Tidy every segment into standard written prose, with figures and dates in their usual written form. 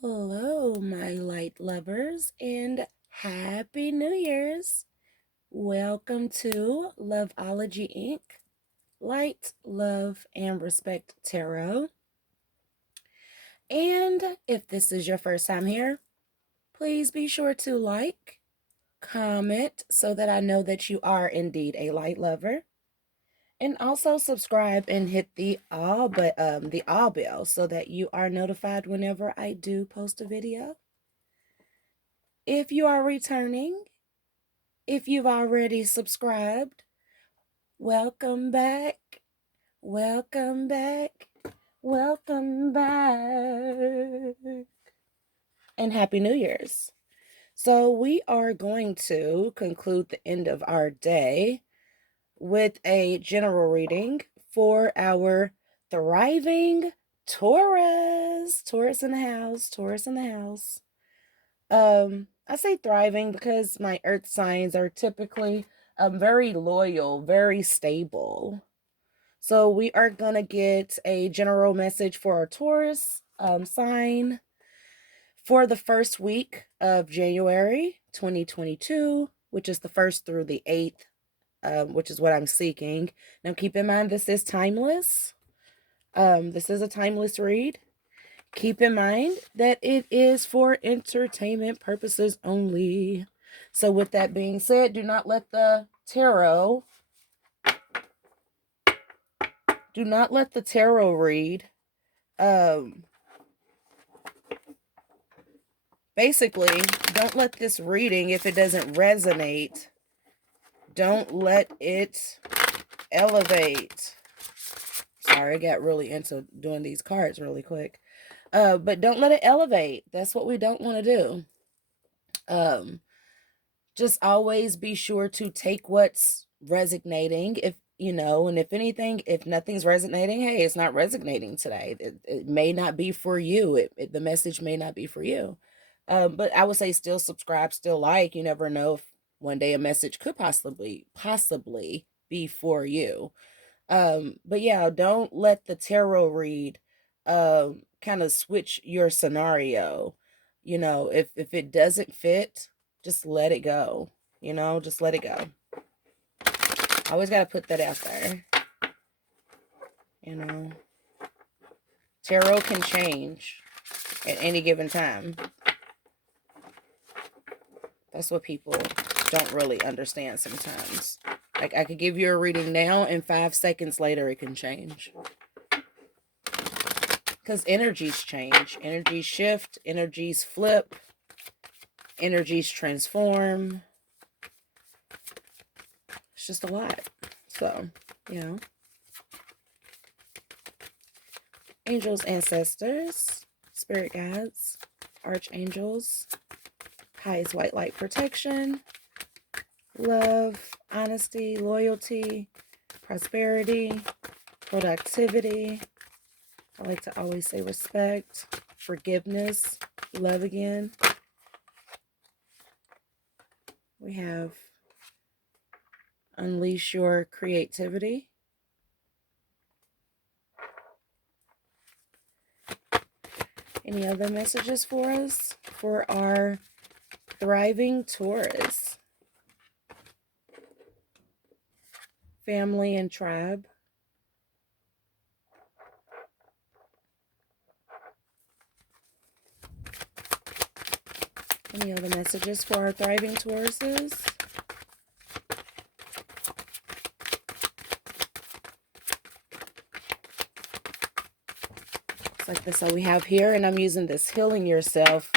Hello, my light lovers, and Happy New Year's. Welcome to Loveology Ink, Light, Love, and Respect Tarot. And if this is your first time here, please be sure to like, comment, so that I know that you are indeed a light lover. And also subscribe and hit the all bell so that you are notified whenever I do post a video. If you are returning, if you've already subscribed, welcome back, welcome back, welcome back, and Happy New Year's. So we are going to conclude the end of our day with a general reading for our thriving Taurus. Taurus in the house, Taurus in the house. I say thriving because my earth signs are typically very loyal, very stable. So we are going to get a general message for our Taurus sign for the first week of January 2022, which is the 1st through the 8th, which is what I'm seeking. Now keep in mind, this is timeless. This is a timeless read. Keep in mind that it is for entertainment purposes only. So with that being said, do not let the tarot read basically, don't let this reading, if it doesn't resonate, don't let it elevate. Sorry, I got really into doing these cards really quick. But don't let it elevate. That's what we don't want to do. Just always be sure to take what's resonating. If you know, and if anything, if nothing's resonating, hey, it's not resonating today. It may not be for you. The message may not be for you. But I would say still subscribe, still like. You never know if one day a message could possibly be for you. But yeah, don't let the tarot read kind of switch your scenario. You know, if it doesn't fit, just let it go. You know, just let it go. I always got to put that out there. You know, tarot can change at any given time. That's what people don't really understand sometimes. Like, I could give you a reading now, and 5 seconds later, it can change. Because energies change. Energies shift. Energies flip. Energies transform. It's just a lot. So, you know. Angels, ancestors, spirit guides, archangels, highest white light protection, love, honesty, loyalty, prosperity, productivity. I like to always say respect, forgiveness, love again. We have unleash your creativity. Any other messages for us for our thriving Taurus? Family and tribe. Any other messages for our thriving Tauruses? It's like this, so we have here, and I'm using this Healing Yourself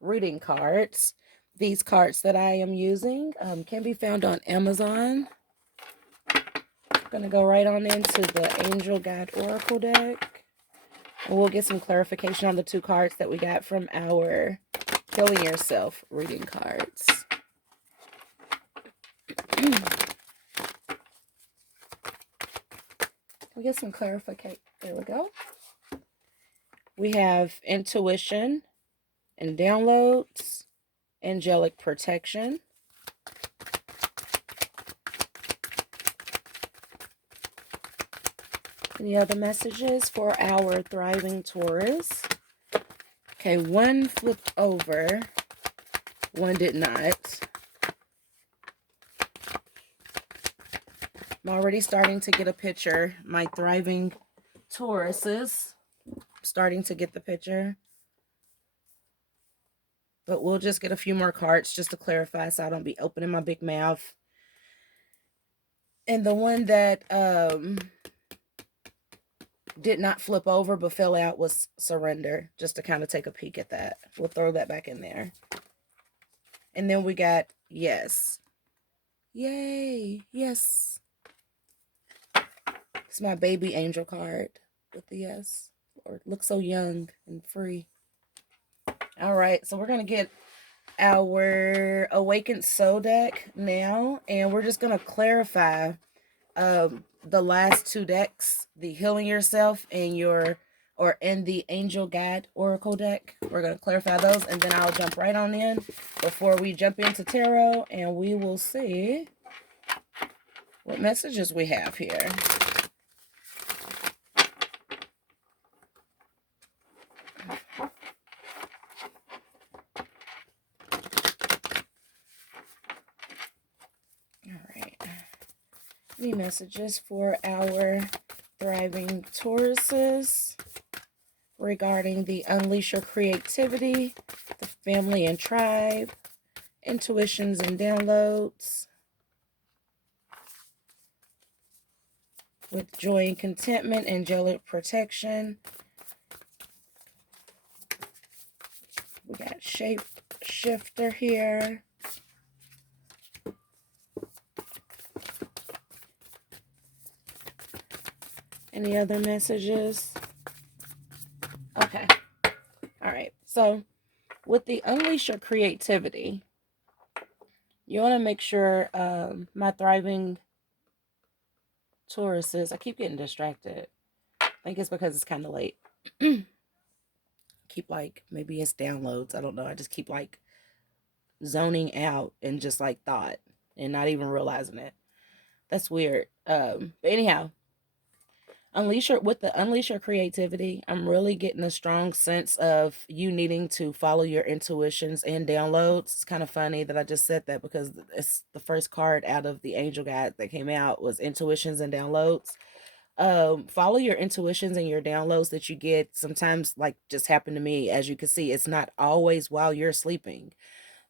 reading cards. These cards that I am using can be found on Amazon. I'm going to go right on into the Angel Guide Oracle deck. And we'll get some clarification on the 2 cards that we got from our Healing Yourself reading cards. We get some clarification. There we go. We have intuition and downloads, angelic protection, any other messages for our thriving Taurus? Okay, one flipped over, one did not. I'm already starting to get a picture. My thriving Tauruses, starting to get the picture. But we'll just get a few more cards just to clarify so I don't be opening my big mouth. And the one that did not flip over but fell out was surrender, just to kind of take a peek at that. We'll throw that back in there. And then we got yes. Yay, yes. It's my baby angel card with the yes. Or it looks so young and free. All right, so we're going to get our Awakened Soul deck now, and we're just going to clarify the last two decks, the Healing Yourself and the Angel Guide Oracle deck. We're going to clarify those, and then I'll jump right on in before we jump into tarot, and we will see what messages we have here. Any messages for our thriving Tauruses regarding the unleash your creativity, the family and tribe, intuitions and downloads, with joy and contentment, angelic protection. We got shape shifter here. Any other messages? Okay. All right. So with the unleash your creativity, you want to make sure my thriving Tauruses, I keep getting distracted. I think it's because it's kind of late. Keep like, maybe it's downloads. I don't know. I just keep like zoning out and just like thought and not even realizing it. That's weird. But anyhow, unleash your creativity. I'm really getting a strong sense of you needing to follow your intuitions and downloads. It's kind of funny that I just said that because it's the first card out of the angel guide that came out was intuitions and downloads. Follow your intuitions and your downloads that you get. Sometimes, like just happened to me, as you can see, it's not always while you're sleeping.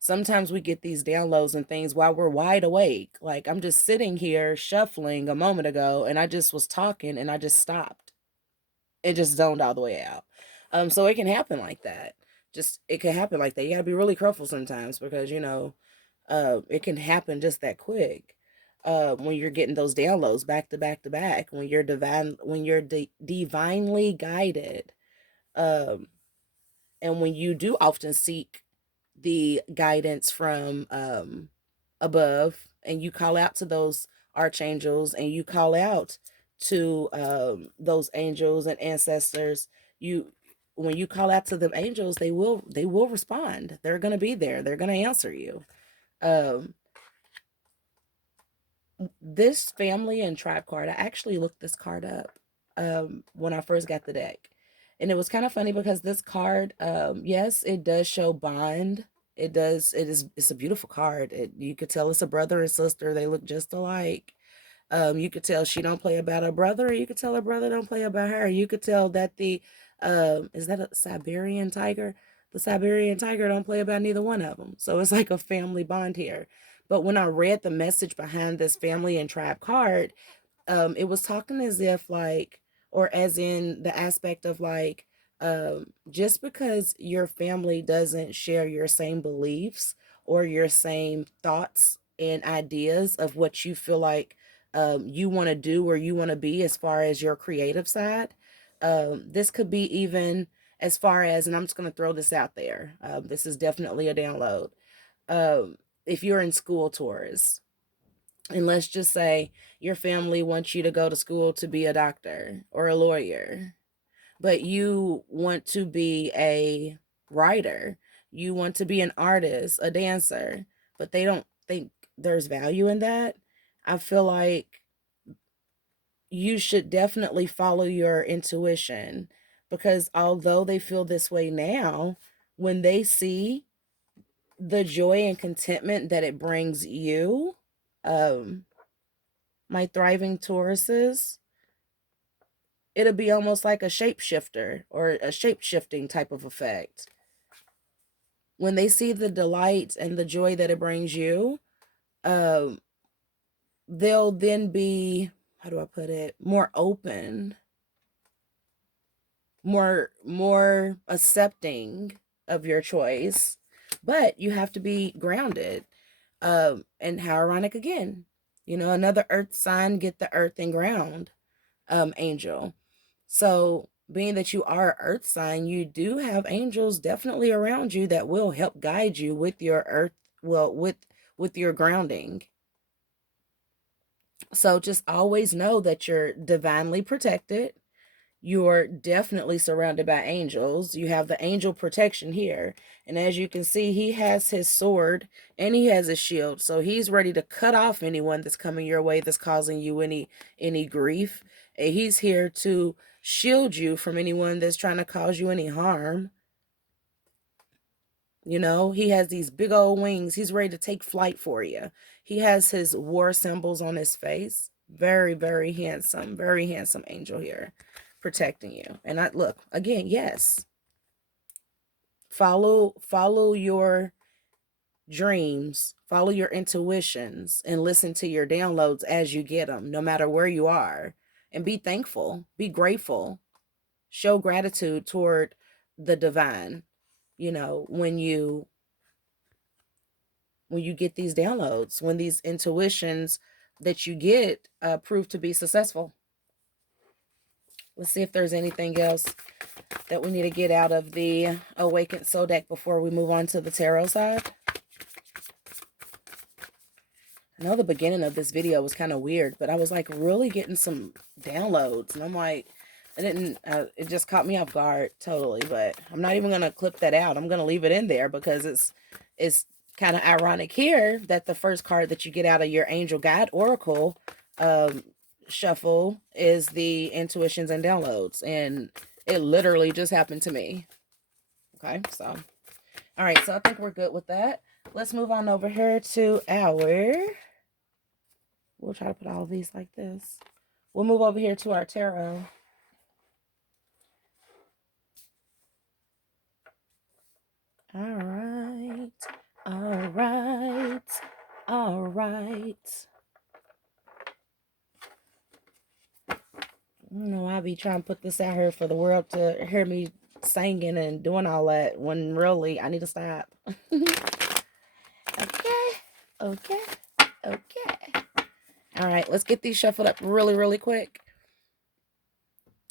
Sometimes we get these downloads and things while we're wide awake. Like I'm just sitting here shuffling a moment ago and I just was talking and I just stopped. It just zoned all the way out. So it can happen like that. It can happen like that. You gotta be really careful sometimes because it can happen just that quick. When you're getting those downloads back to back to back, when you're divinely guided, um, and when you do often seek the guidance from above, and you call out to those archangels and you call out to those angels and ancestors, when you call out to them angels, they will respond. They're going to be there. They're going to answer you. This family and tribe card, I actually looked this card up when I first got the deck. And it was kind of funny because this card, yes, it does show bond. It's a beautiful card. You could tell it's a brother and sister. They look just alike. You could tell she don't play about her brother, or you could tell her brother don't play about her. You could tell that is that a Siberian tiger? The Siberian tiger don't play about neither one of them. So it's like a family bond here. But when I read the message behind this family and tribe card, it was talking as if like, or as in the aspect of like, just because your family doesn't share your same beliefs or your same thoughts and ideas of what you feel like you want to do or you want to be as far as your creative side, this could be even as far as, and I'm just going to throw this out there. This is definitely a download. If you're in school, Taurus, and let's just say your family wants you to go to school to be a doctor or a lawyer, but you want to be a writer, you want to be an artist, a dancer, but they don't think there's value in that. I feel like you should definitely follow your intuition. Because although they feel this way now, when they see the joy and contentment that it brings you, my thriving Tauruses, it'll be almost like a shapeshifter or a shape-shifting type of effect. When they see the delight and the joy that it brings you, they'll then be, how do I put it, more open, more accepting of your choice. But you have to be grounded. And how ironic again, you know, another earth sign get the earth and ground angel. So being that you are earth sign, you do have angels definitely around you that will help guide you with your earth, well, with your grounding. So just always know that you're divinely protected. You're definitely surrounded by angels. You have the angel protection here. And as you can see, he has his sword and he has a shield. So he's ready to cut off anyone that's coming your way that's causing you any grief. And he's here to shield you from anyone that's trying to cause you any harm. You know, he has these big old wings. He's ready to take flight for you. He has his war symbols on his face. Very, very handsome angel here protecting you. And I look, again, yes. Follow your dreams, follow your intuitions, and listen to your downloads as you get them, no matter where you are. And be thankful, be grateful. Show gratitude toward the divine, you know, when you get these downloads, when these intuitions that you get prove to be successful. Let's see if there's anything else that we need to get out of the Awakened Soul deck before we move on to the tarot side. I know the beginning of this video was kind of weird, but I was like really getting some downloads, and I'm like, it just caught me off guard totally. But I'm not even going to clip that out. I'm going to leave it in there because it's kind of ironic here that the first card that you get out of your Angel Guide Oracle shuffle is the intuitions and downloads, and it literally just happened to me. Okay, so all right, so I think we're good with that. Let's move on over here to our, we'll try to put all of these like this. We'll move over here to our tarot. All right. You know, I be trying to put this out here for the world to hear me singing and doing all that when really I need to stop. Okay. All right, let's get these shuffled up really quick.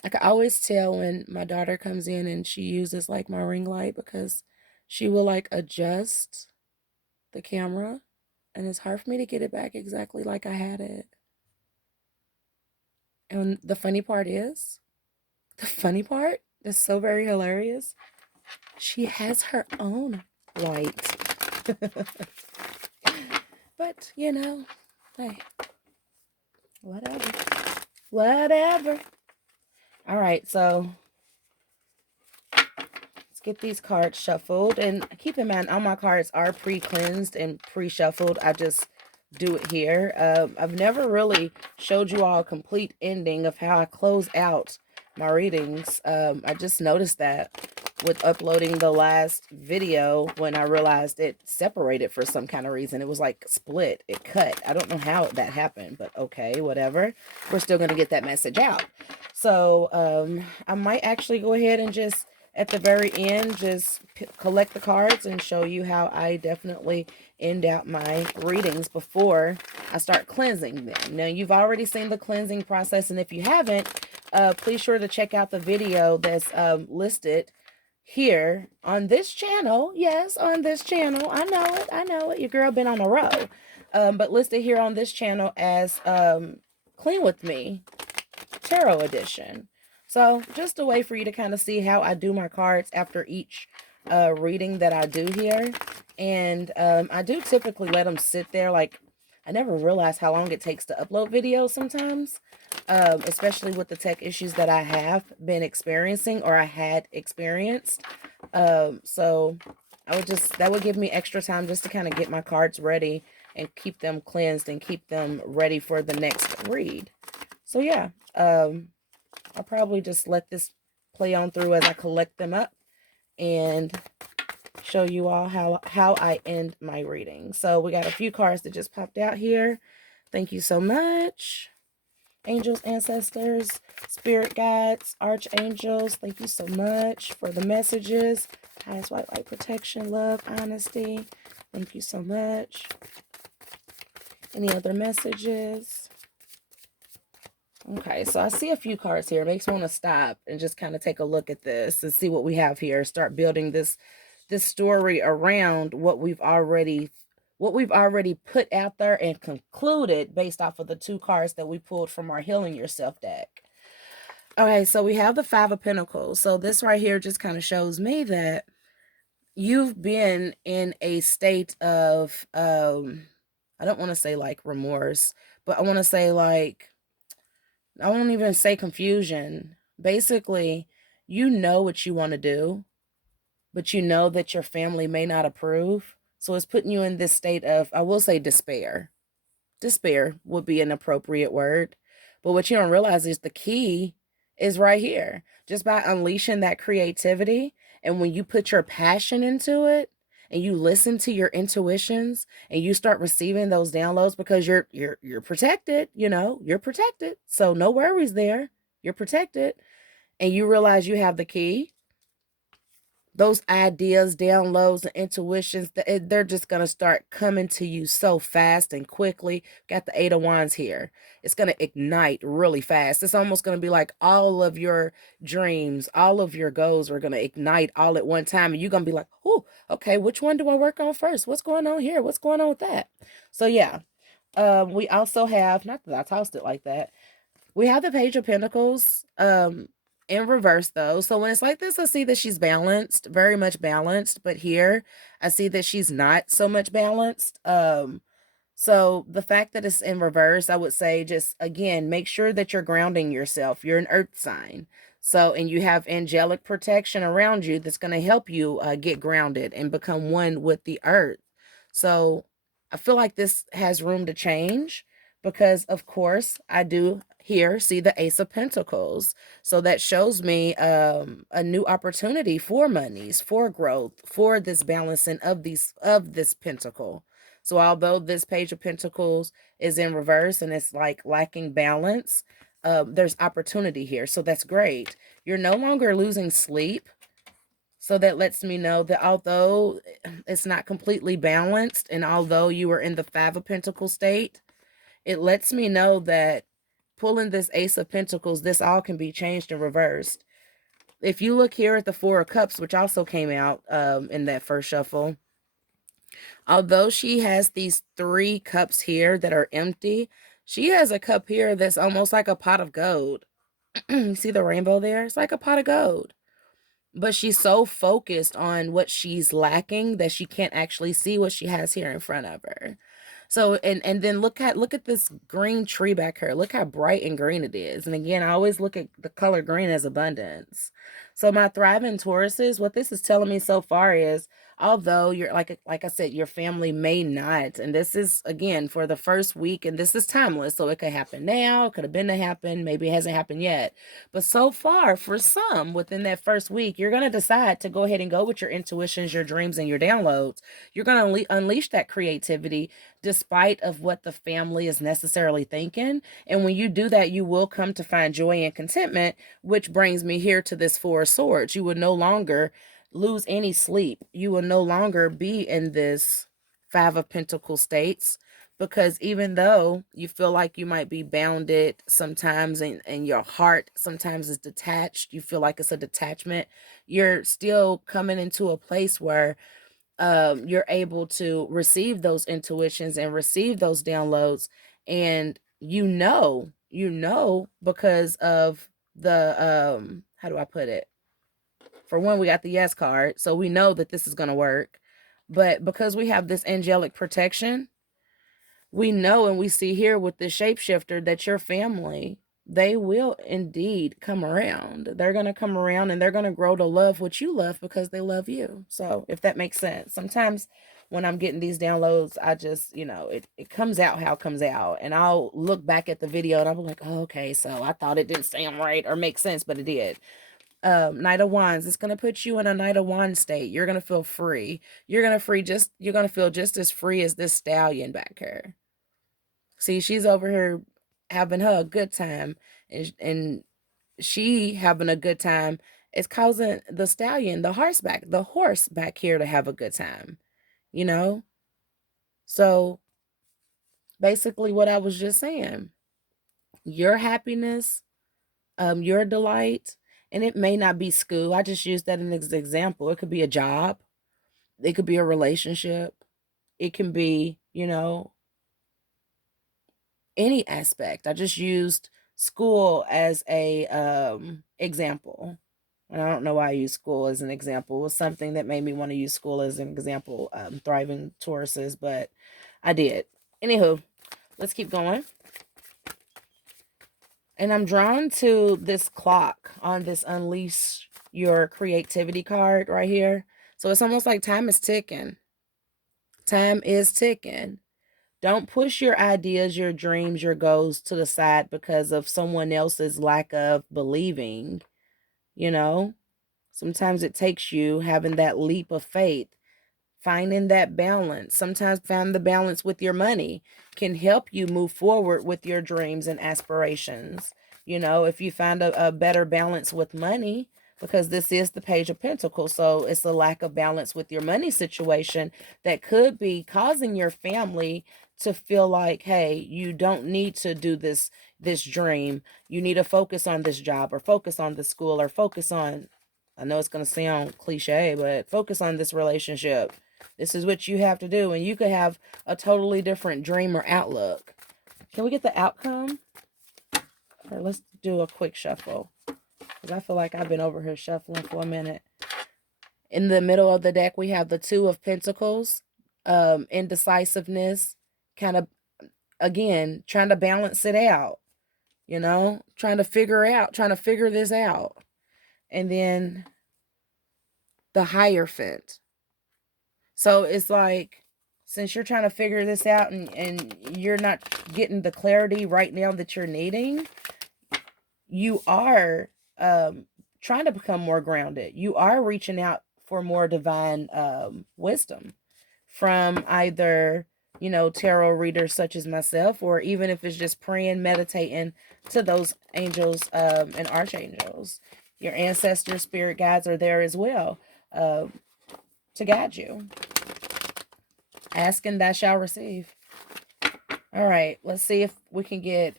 I can always tell when my daughter comes in and she uses like my ring light because she will like adjust the camera and it's hard for me to get it back exactly like I had it. And the funny part that's so very hilarious, she has her own light. But, you know, hey, whatever. All right, so let's get these cards shuffled. And keep in mind, all my cards are pre-cleansed and pre-shuffled. I just do it here. I've never really showed you all a complete ending of how I close out my readings. I just noticed that with uploading the last video when I realized it separated for some kind of reason. It was like split. It cut. I don't know how that happened, but okay, whatever. We're still going to get that message out. So I might actually go ahead and just at the very end just collect the cards and show you how I definitely end out my readings before I start cleansing them. Now, you've already seen the cleansing process, and if you haven't, please sure to check out the video that's listed here on this channel. Yes, on this channel. I know it. Your girl been on a row. But listed here on this channel as Clean With Me Tarot Edition. So just a way for you to kind of see how I do my cards after each reading that I do here. And I do typically let them sit there. Like, I never realized how long it takes to upload videos sometimes. especially with the tech issues that I have been experiencing or I had experienced. So I would that would give me extra time just to kind of get my cards ready and keep them cleansed and keep them ready for the next read. So yeah, I'll probably just let this play on through as I collect them up and show you all how I end my reading. So we got a few cards that just popped out here. Thank you so much. Angels, ancestors, spirit guides, archangels, thank you so much for the messages. Highest white light protection, love, honesty. Thank you so much. Any other messages? Okay, so I see a few cards here. It makes me want to stop and just kind of take a look at this and see what we have here. Start building this story around what we've already put out there and concluded based off of the two cards that we pulled from our Healing Yourself deck. Okay, so we have the Five of Pentacles. So this right here just kind of shows me that you've been in a state of, I don't want to say like remorse, but I want to say like, I won't even say confusion. Basically, you know what you want to do, but you know that your family may not approve. So it's putting you in this state of, I will say despair. Despair would be an appropriate word. But what you don't realize is the key is right here. Just by unleashing that creativity, and when you put your passion into it and you listen to your intuitions and you start receiving those downloads, because you're protected, you're protected. So no worries there. You're protected. And you realize you have the key. Those ideas, downloads, and intuitions, they're just going to start coming to you so fast and quickly. Got the Eight of Wands here. It's going to ignite really fast. It's almost going to be like all of your dreams, all of your goals are going to ignite all at one time. And you're going to be like, oh, okay, which one do I work on first? What's going on here? What's going on with that? So yeah, we also have, not that I tossed it like that, we have the Page of Pentacles. In reverse though. So when it's like this, I see that she's balanced, very much balanced, but here I see that she's not so much balanced. So the fact that it's in reverse, I would say just again, make sure that you're grounding yourself. You're an earth sign. So, and you have angelic protection around you that's going to help you get grounded and become one with the earth. So I feel like this has room to change because of course I do here see the Ace of Pentacles. So that shows me a new opportunity for monies, for growth, for this balancing of this pentacle. So although this Page of Pentacles is in reverse and it's like lacking balance, there's opportunity here. So that's great. You're no longer losing sleep. So that lets me know that although it's not completely balanced and although you are in the Five of Pentacles state, it lets me know that pulling this Ace of Pentacles, this all can be changed and reversed. If you look here at the Four of Cups, which also came out in that first shuffle, although she has these three cups here that are empty, she has a cup here that's almost like a pot of gold. You see the rainbow there? It's like a pot of gold. But she's so focused on what she's lacking that she can't actually see what she has here in front of her. So, and then look at this green tree back here. Look how bright and green it is. And again, I always look at the color green as abundance. So my thriving Tauruses, what this is telling me so far is, although you're like I said, your family may not, and this is again for the first week, and this is timeless, so it could happen now, it could have been to happen, maybe it hasn't happened yet. But so far, for some, within that first week, you're going to decide to go ahead and go with your intuitions, your dreams, and your downloads. You're going to unleash that creativity despite of what the family is necessarily thinking. And when you do that, you will come to find joy and contentment, which brings me here to this Four of Swords. You would no longer lose any sleep. You will no longer be in this Five of Pentacles states, because even though you feel like you might be bounded sometimes and your heart sometimes is detached, you feel like it's a detachment, you're still coming into a place where you're able to receive those intuitions and receive those downloads. And because of the, how do I put it? For one, we got the yes card. So we know that this is going to work. But because we have this angelic protection, we know and we see here with the shapeshifter that your family, they will indeed come around. They're going to come around and they're going to grow to love what you love because they love you. So if that makes sense, sometimes when I'm getting these downloads, I just, it comes out how it comes out. And I'll look back at the video and I'll be like, oh, okay, so I thought it didn't sound right or make sense, but it did. Knight of Wands, it's going to put you in a Knight of Wands state. You're going to feel free. You're going to feel just as free as this stallion back here. See, she's over here having her a good time, and she having a good time is causing the stallion, the horse back here to have a good time, you know? So basically what I was just saying, your happiness, your delight, and it may not be school. I just used that as an example. It could be a job. It could be a relationship. It can be, any aspect. I just used school as a example. And I don't know why I use school as an example. It was something that made me want to use school as an example, thriving Tauruses, but I did. Anywho, let's keep going. And I'm drawn to this clock on this Unleash Your Creativity card right here. So it's almost like time is ticking. Time is ticking. Don't push your ideas, your dreams, your goals to the side because of someone else's lack of believing, Sometimes it takes you having that leap of faith, finding that balance. Sometimes find the balance with your money can help you move forward with your dreams and aspirations. If you find a better balance with money, because this is the Page of Pentacles, so it's a lack of balance with your money situation that could be causing your family to feel like, hey, you don't need to do this dream. You need to focus on this job or focus on the school or focus on, I know it's going to sound cliche, but focus on this relationship. This is what you have to do. And you could have a totally different dream or outlook. Can we get the outcome? Or let's do a quick shuffle, because I feel like I've been over here shuffling for a minute. In the middle of the deck, we have the Two of Pentacles, indecisiveness, kind of, again, trying to balance it out, trying to figure this out. And then the Hierophant. So it's like, since you're trying to figure this out and you're not getting the clarity right now that you're needing, you are trying to become more grounded. You are reaching out for more divine wisdom from either, tarot readers such as myself, or even if it's just praying, meditating to those angels and archangels. Your ancestors, spirit guides are there as well to guide you. Ask and thou shalt receive. All right, let's see if we can get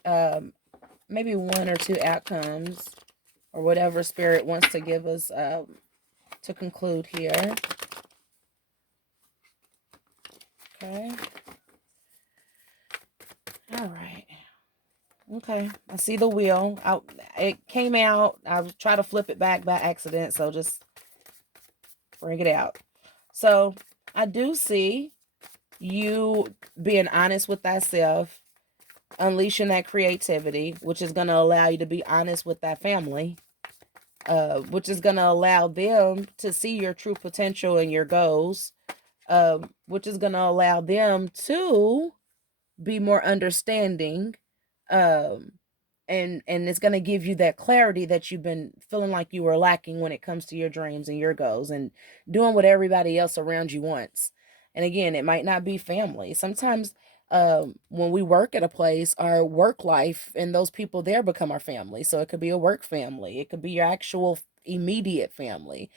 maybe one or two outcomes or whatever spirit wants to give us to conclude here. Okay. All right. Okay. I see the wheel. It came out. I tried to flip it back by accident, so just bring it out. So I do see you being honest with thyself, unleashing that creativity, which is going to allow you to be honest with that family, which is going to allow them to see your true potential and your goals, which is going to allow them to be more understanding, and it's going to give you that clarity that you've been feeling like you were lacking when it comes to your dreams and your goals and doing what everybody else around you wants. And again, it might not be family. Sometimes when we work at a place, our work life and those people there become our family. So it could be a work family. It could be your actual immediate family.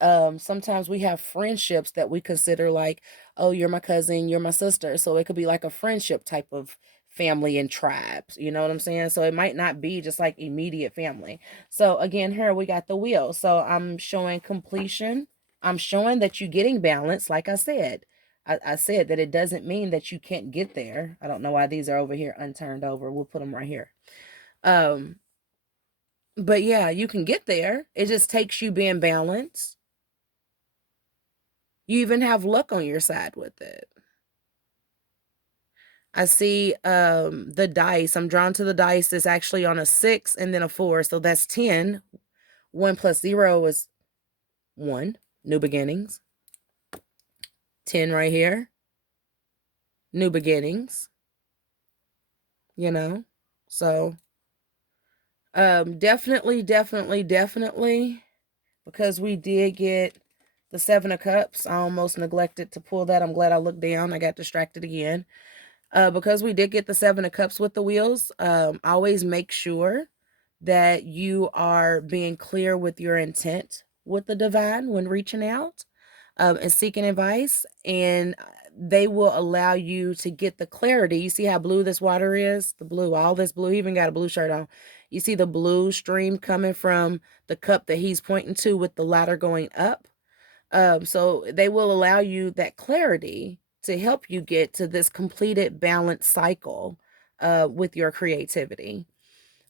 Sometimes we have friendships that we consider like, oh, you're my cousin, you're my sister. So it could be like a friendship type of family and tribes. You know what I'm saying? So it might not be just like immediate family. So again, here we got the wheel. So I'm showing completion. I'm showing that you're getting balance. Like I said, I said that it doesn't mean that you can't get there. I don't know why these are over here unturned over. We'll put them right here. But yeah, you can get there. It just takes you being balanced. You even have luck on your side with it. I see the dice. I'm drawn to the dice. It's actually on a 6 and then a 4. So that's 10. 1 plus 0 is 1. New beginnings. 10 right here. New beginnings. You know? So definitely, because we did get the 7 of Cups. I almost neglected to pull that. I'm glad I looked down. I got distracted again. Because we did get the 7 of Cups with the wheels, always make sure that you are being clear with your intent with the divine when reaching out and seeking advice. And they will allow you to get the clarity. You see how blue this water is? The blue, all this blue. He even got a blue shirt on. You see the blue stream coming from the cup that he's pointing to with the ladder going up. So they will allow you that clarity to help you get to this completed balanced cycle with your creativity.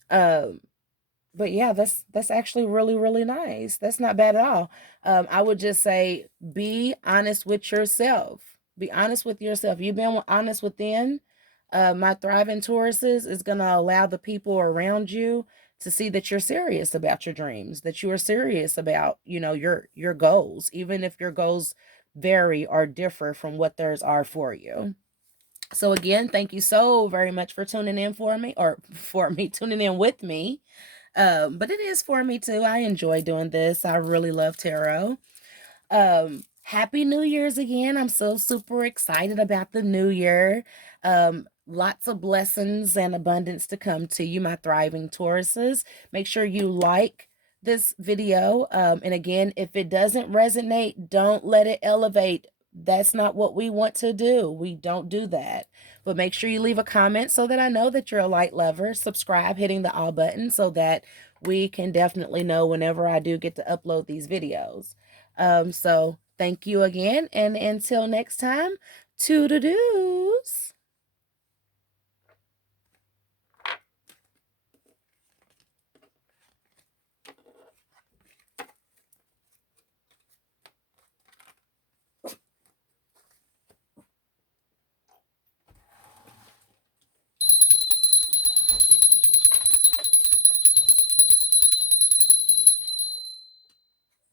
But yeah, that's actually really nice. That's not bad at all. I would just say be honest with yourself. Be honest with yourself. You've been honest within. My thriving Tauruses is going to allow the people around you to see that you're serious about your dreams, that you are serious about, you know, your goals, even if your goals vary or differ from what theirs are for you. So again, thank you so very much for tuning in for me, or for me tuning in with me. But it is for me too. I enjoy doing this. I really love tarot. Happy New Year's again. I'm so super excited about the new year. Lots of blessings and abundance to come to you, my thriving Tauruses. Make sure you like this video. And again, if it doesn't resonate, don't let it elevate. That's not what we want to do. We don't do that. But make sure you leave a comment so that I know that you're a light lover. Subscribe, hitting the all button so that we can definitely know whenever I do get to upload these videos. So thank you again. And until next time, toodaloo.